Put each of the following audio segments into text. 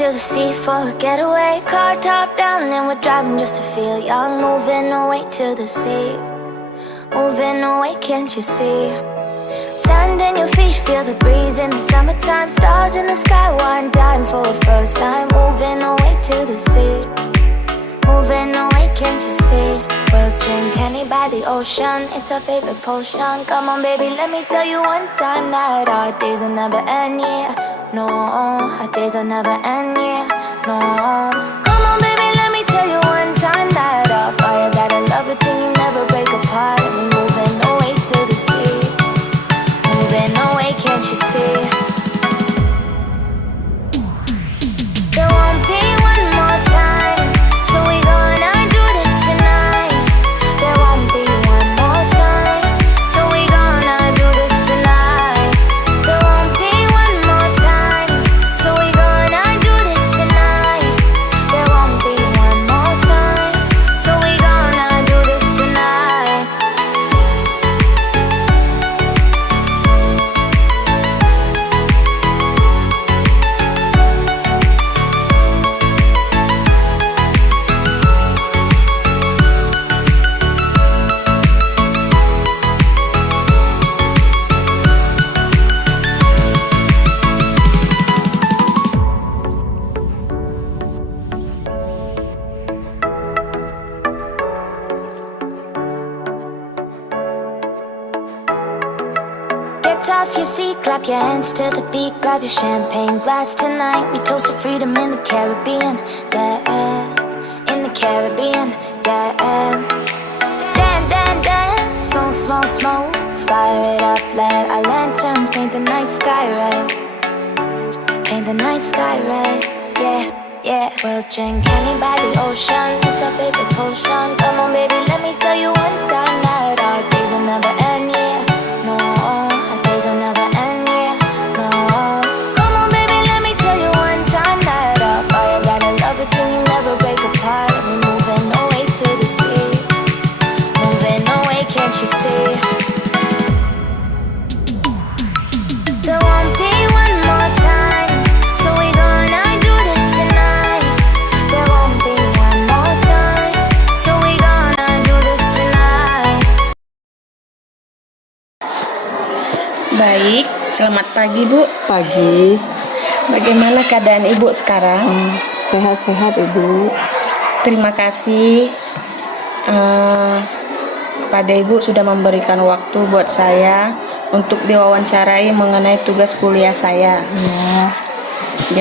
to the sea for a getaway. Car top down and we're driving just to feel young. Moving away to the sea. Moving away, can't you see? Sand in your feet, feel the breeze in the summertime. Stars in the sky, one dime for a first time. Moving away to the sea. Moving away, can't you see? We'll drink honey by the ocean, it's our favorite potion. Come on baby, let me tell you one time that our days will never end, yeah. No, our days will never end, yeah. No. Come on baby, let me tell you one time that our fire got a love routine, you never break apart. And we're moving away to the sea. Moving away, can't you see? There won't be one more time, so we gonna do this tonight. There won't be one more time, so we gonna do this tonight. There won't be one more time, so we gonna do this tonight. There won't be one more time, so we gonna do this tonight. Get off your seat, clap your hands to the beat. Grab your champagne glass tonight. We toast to freedom in the Caribbean, yeah. In the Caribbean, yeah. Dan, dan, dan, smoke, smoke, smoke. Fire it up, let our lanterns paint the night sky red. Paint the night sky red, yeah, yeah. We'll drink honey by the ocean, it's our favorite potion. Come on baby, let me tell you one time that our days will never end, yeah. No, our days will never end, yeah. No. Come on baby, let me tell you one time that our fire got a love routine, you never break apart. And we're moving away to the sea. Moving away, can't you see? There won't be one more time, so we gonna do this tonight. There won't be one more time, so we gonna do this tonight. Baik, selamat pagi Bu. Pagi. Bagaimana keadaan Ibu sekarang? Sehat-sehat Ibu. Terima kasih pada Ibu sudah memberikan waktu buat saya untuk diwawancarai mengenai tugas kuliah saya. Ya.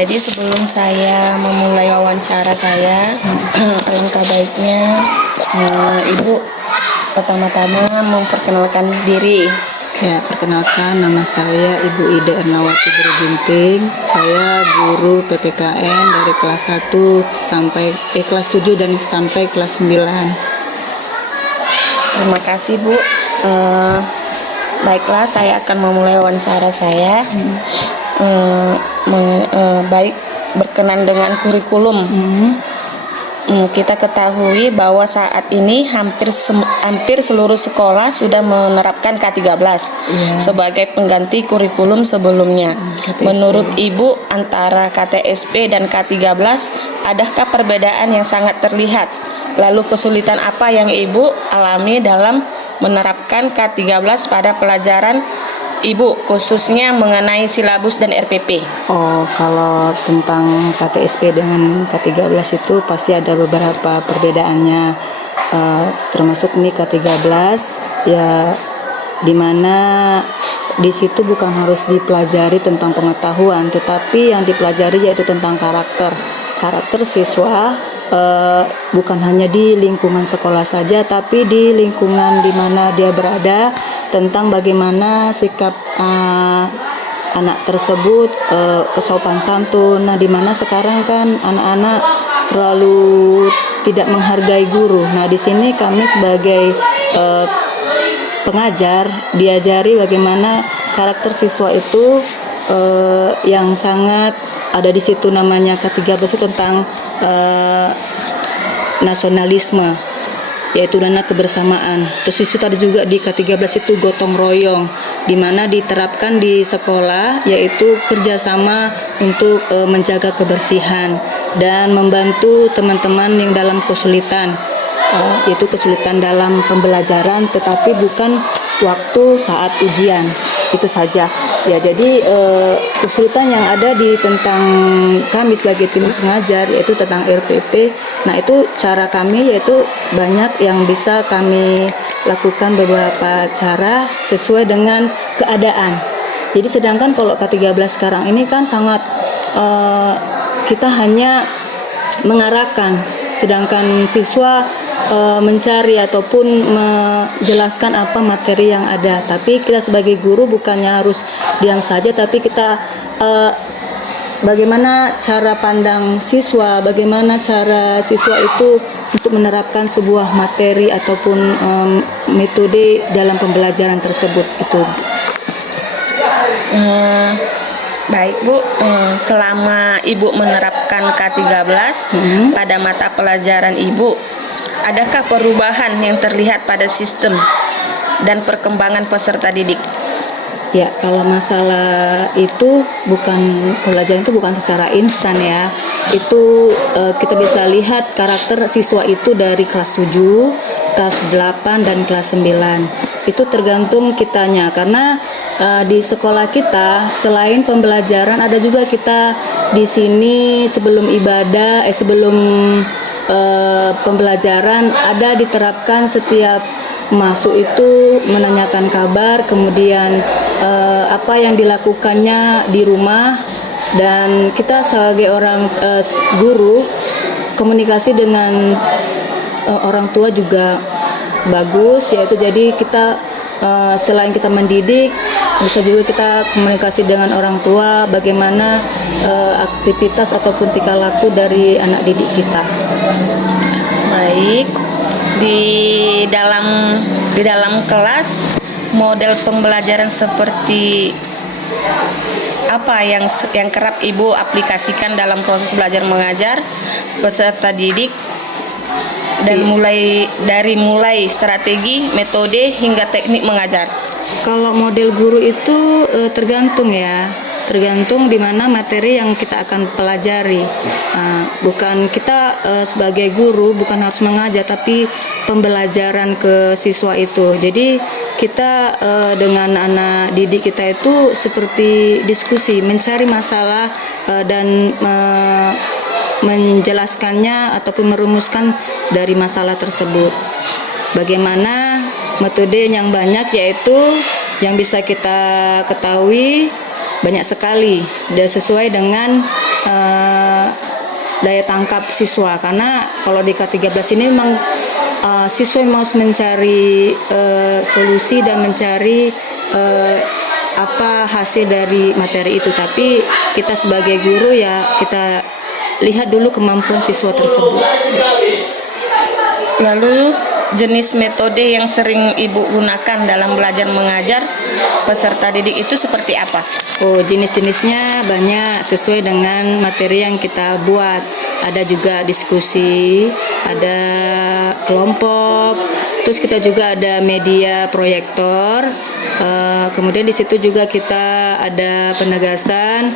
Jadi sebelum saya memulai wawancara saya, alangkah baiknya Ibu pertama-tama memperkenalkan diri. Ya, perkenalkan nama saya Ibu Ida Ernawati Beruginting. Saya guru PPKN dari kelas 1 sampai kelas 7 dan sampai kelas 9. Terima kasih Bu. Baiklah, saya akan memulai wawancara saya. Baik, berkenan dengan kurikulum. Kita ketahui bahwa saat ini hampir seluruh sekolah sudah menerapkan K13 sebagai pengganti kurikulum sebelumnya. KTSP. Menurut Ibu, antara KTSP dan K13, adakah perbedaan yang sangat terlihat? Lalu kesulitan apa yang Ibu alami dalam menerapkan K13 pada pelajaran Ibu, khususnya mengenai silabus dan RPP? Oh, kalau tentang KTSP dengan K13 itu pasti ada beberapa perbedaannya. Termasuk nih K13 ya, dimana di situ bukan harus dipelajari tentang pengetahuan, tetapi yang dipelajari yaitu tentang karakter siswa. Bukan hanya di lingkungan sekolah saja, tapi di lingkungan di mana dia berada, tentang bagaimana sikap anak tersebut, kesopan santun. Nah, di mana sekarang kan anak-anak terlalu tidak menghargai guru. Nah, di sini kami sebagai pengajar diajari bagaimana karakter siswa itu yang sangat ada di situ, namanya K13 itu tentang nasionalisme. yaitu dana kebersamaan. Terus itu ada juga di K13 itu gotong royong, di mana diterapkan di sekolah, yaitu kerjasama untuk menjaga kebersihan dan membantu teman-teman yang dalam kesulitan, yaitu kesulitan dalam pembelajaran, tetapi bukan waktu saat ujian. Itu saja ya. Jadi kesulitan yang ada di tentang kami sebagai tim pengajar, yaitu tentang RPP. Nah, itu cara kami, yaitu banyak yang bisa kami lakukan beberapa cara sesuai dengan keadaan. Jadi sedangkan kalau K13 sekarang ini kan sangat kita hanya mengarahkan, sedangkan siswa mencari ataupun menjelaskan apa materi yang ada. Tapi kita sebagai guru bukannya harus diam saja, tapi kita bagaimana cara pandang siswa, bagaimana cara siswa itu untuk menerapkan sebuah materi ataupun metode dalam pembelajaran tersebut itu. Baik Bu, selama Ibu menerapkan K13 pada mata pelajaran Ibu, adakah perubahan yang terlihat pada sistem dan perkembangan peserta didik? Ya, kalau masalah itu pelajaran itu bukan secara instan ya. Itu kita bisa lihat karakter siswa itu dari kelas 7, kelas 8 dan kelas 9. Itu tergantung kitanya, karena di sekolah kita selain pembelajaran ada juga kita di sini sebelum ibadah sebelum pembelajaran ada diterapkan setiap masuk itu menanyakan kabar, kemudian apa yang dilakukannya di rumah, dan kita sebagai orang guru komunikasi dengan orang tua juga bagus, yaitu jadi kita selain kita mendidik bisa juga kita komunikasi dengan orang tua bagaimana aktivitas ataupun tingkah laku dari anak didik kita. Baik, di dalam kelas model pembelajaran seperti apa yang kerap Ibu aplikasikan dalam proses belajar mengajar peserta didik, dan mulai strategi, metode hingga teknik mengajar? Kalau model guru itu tergantung di mana materi yang kita akan pelajari. Bukan kita sebagai guru bukan harus mengajar, tapi pembelajaran ke siswa itu. Jadi kita dengan anak didik kita itu seperti diskusi, mencari masalah dan menjelaskannya ataupun merumuskan dari masalah tersebut. Bagaimana metode yang banyak, yaitu yang bisa kita ketahui banyak sekali dan sesuai dengan daya tangkap siswa, karena kalau di K13 ini memang siswa harus mencari solusi dan mencari apa hasil dari materi itu, tapi kita sebagai guru ya kita lihat dulu kemampuan siswa tersebut. Lalu jenis metode yang sering Ibu gunakan dalam belajar mengajar peserta didik itu seperti apa? Oh, jenis-jenisnya banyak sesuai dengan materi yang kita buat. Ada juga diskusi, ada kelompok, terus kita juga ada media proyektor. Kemudian di situ juga kita ada penegasan,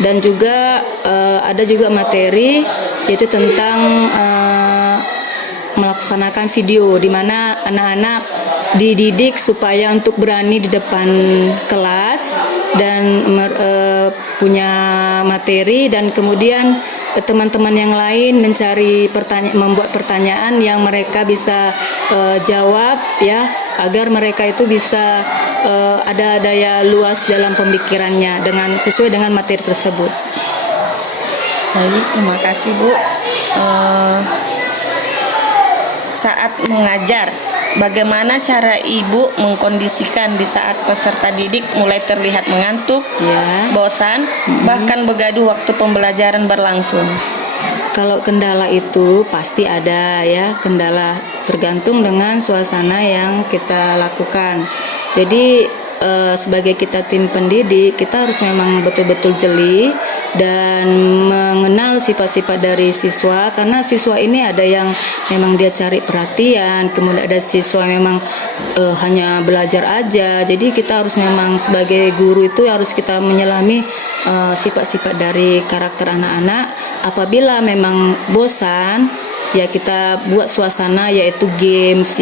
dan juga ada juga materi yaitu tentang melaksanakan video, di mana anak-anak dididik supaya untuk berani di depan kelas dan punya materi, dan kemudian teman-teman yang lain membuat pertanyaan yang mereka bisa jawab ya, agar mereka itu bisa ada daya luas dalam pemikirannya dengan sesuai dengan materi tersebut. Baik, terima kasih Bu. Saat mengajar, bagaimana cara Ibu mengkondisikan di saat peserta didik mulai terlihat mengantuk, bosan, bahkan begaduh waktu pembelajaran berlangsung? Kalau kendala itu pasti ada ya, kendala tergantung dengan suasana yang kita lakukan. Jadi sebagai kita tim pendidik, kita harus memang betul-betul jeli dan mengenal sifat-sifat dari siswa, karena siswa ini ada yang memang dia cari perhatian, kemudian ada siswa memang hanya belajar aja. Jadi kita harus memang sebagai guru itu harus kita menyelami sifat-sifat dari karakter anak-anak. Apabila memang bosan, ya kita buat suasana yaitu games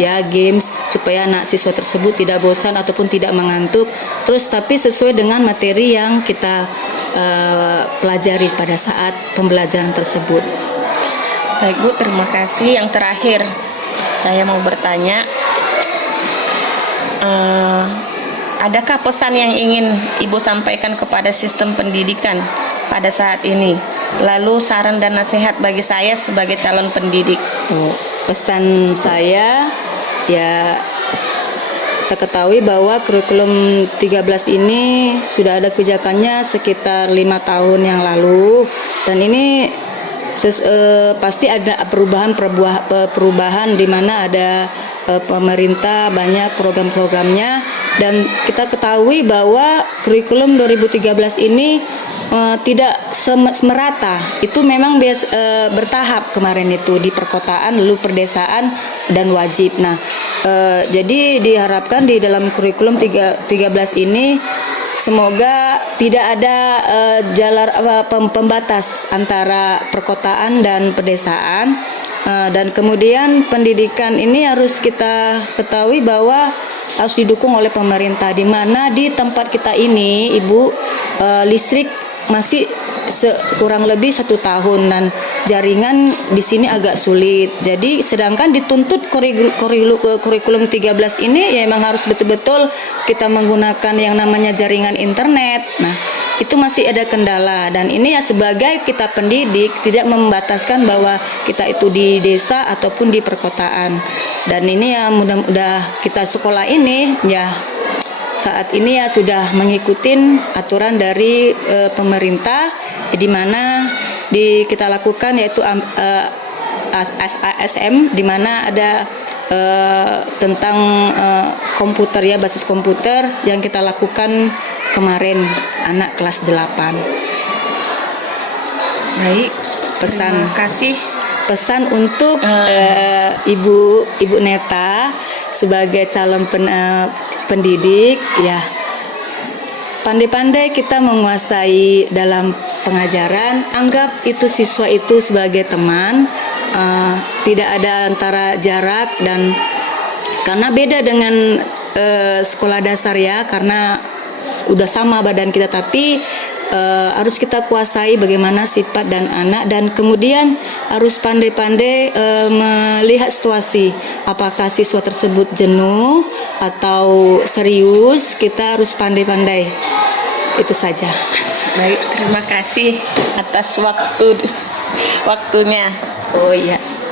supaya anak siswa tersebut tidak bosan ataupun tidak mengantuk. Terus tapi sesuai dengan materi yang kita pelajari pada saat pembelajaran tersebut. Baik Bu, terima kasih. Yang terakhir, saya mau bertanya, adakah pesan yang ingin Ibu sampaikan kepada sistem pendidikan pada saat ini? Lalu saran dan nasihat bagi saya sebagai calon pendidik. Pesan saya, ya kita ketahui bahwa kurikulum 13 ini sudah ada kebijakannya sekitar 5 tahun yang lalu, dan ini pasti ada perubahan di mana ada pemerintah banyak program-programnya, dan kita ketahui bahwa kurikulum 2013 ini tidak semerata. Itu memang bertahap kemarin itu di perkotaan, lalu perdesaan dan wajib. Nah, jadi diharapkan di dalam kurikulum 13 ini semoga tidak ada pembatas antara perkotaan dan pedesaan. Dan kemudian pendidikan ini harus kita ketahui bahwa harus didukung oleh pemerintah, di mana di tempat kita ini, Ibu, listrik masih kurang lebih 1 tahun dan jaringan di sini agak sulit. Jadi sedangkan dituntut kurikulum 13 ini ya memang harus betul-betul kita menggunakan yang namanya jaringan internet. Nah, itu masih ada kendala, dan ini ya sebagai kita pendidik tidak membataskan bahwa kita itu di desa ataupun di perkotaan. Dan ini ya mudah-mudahan kita sekolah ini ya saat ini ya sudah mengikuti aturan dari pemerintah, di mana kita lakukan yaitu ASM, di mana ada tentang komputer ya, basis komputer yang kita lakukan kemarin anak kelas 8. Baik, Pesan terima kasih. Pesan untuk Ibu Neta sebagai calon pendidik, ya pandai-pandai kita menguasai dalam pengajaran. Anggap itu siswa itu sebagai teman, tidak ada antara jarak, dan karena beda dengan sekolah dasar ya, karena udah sama badan kita, tapi harus kita kuasai bagaimana sifat dan anak, dan kemudian harus pandai-pandai melihat situasi, apakah siswa tersebut jenuh atau serius. Kita harus pandai-pandai. Itu saja. Baik, terima kasih atas waktunya. Oh yes.